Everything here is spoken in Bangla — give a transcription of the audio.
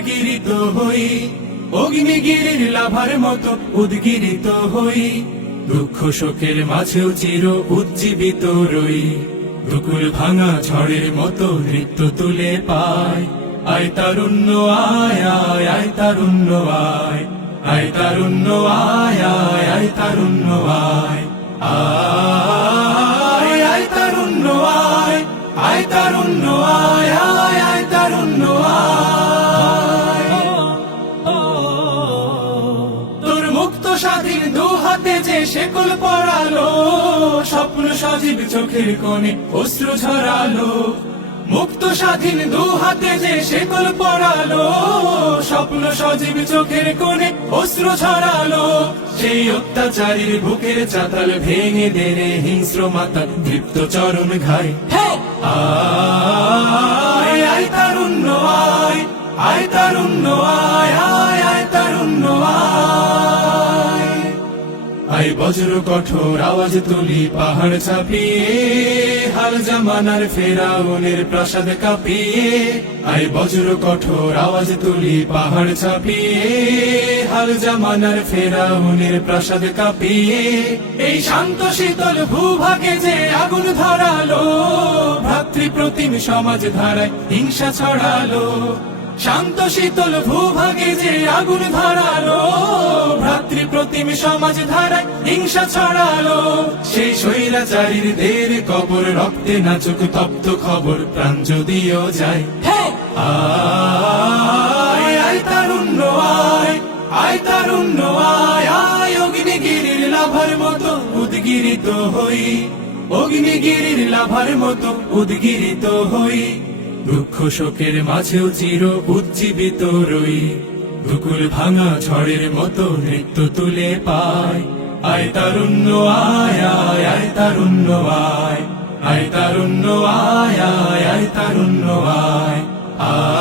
উদ্গিরিত হই, অগ্নিগিরির লাভার মতো উদ্গিরিত হই, দুঃখ শোকের মাঝেও চির উজ্জীবিত রই, দুকুল ভাঙা ঝড়ের মতো নৃত্য তুলে পায়। আয় তারুণ্য আয় আয় আয় তারুণ্য আয়, আয় তারুণ্য আয় আয় আয় তারুণ্য আয়, আয় আয় তারুণ্য আয়, আয় তারুণ্য আয় আয় আয় তারুণ্য আয়। তোর মুক্ত স্বাধীন দু হাতে যে শেকল পরালো, স্বপ্ন সজীব চোখের কোণে অশ্রু ঝরালো, মুক্ত স্বাধীন দু হাতে যে শেকল পরালো, স্বপ্ন সজীব চোখের কোণে অশ্রু ঝরালো, সেই অত্যাচারীর বুকের চাতাল ভেঙে দেনে হিংস্র মাতা দীপ্ত চরণ ঘায়। আয় আয় তারুণ্য আয়, আয় তারুণ্য আয় আয় আয় তারুণ্য আয়। আয় বজ্র কঠোর আওয়াজ তুলি পাহাড় ছাপিয়ে, হাল জামানার ফেরাউনের প্রাসাদ কাঁপিয়ে, আয় বজ্র কঠোর আওয়াজ তুলি পাহাড় ছাপিয়ে, হাল জামানার ফেরাউনের প্রাসাদ কাঁপিয়ে, এই শান্ত শীতল ভূভাগে যে আগুন ধরালো, ভ্রাতৃপ্রতিম সমাজ ধারায় হিংসা ছড়ালো, শান্ত শীতল ভূভাগে যে আগুন ধরালো, ভ্রাতৃপ্রতিম সমাজ ধারায় হিংসা ছড়ালো, সেই স্বৈরাচারীর দের কবর রক্তে নাচুক তপ্ত খবর প্রাণ যদিও যায়। আয় আয় তারুণ্য আয়, আয় তারুণ্য আয় আয়, অগ্নিগিরির লাভার মতো উদ্গিরিত হই, অগ্নিগিরির লাভার মতো উদ্গিরিত হই, দুঃখ শোকের মাঝেও চির উজ্জীবিত রই, দুকুল ভাঙা ঝড়ের মতো নৃত্য তুলে পায়। আয় তারুণ্য আয় আয় আয় তারুণ্য আয়, আয় তারুণ্য আয় আয় আয় তারুণ্য আয়, আয়।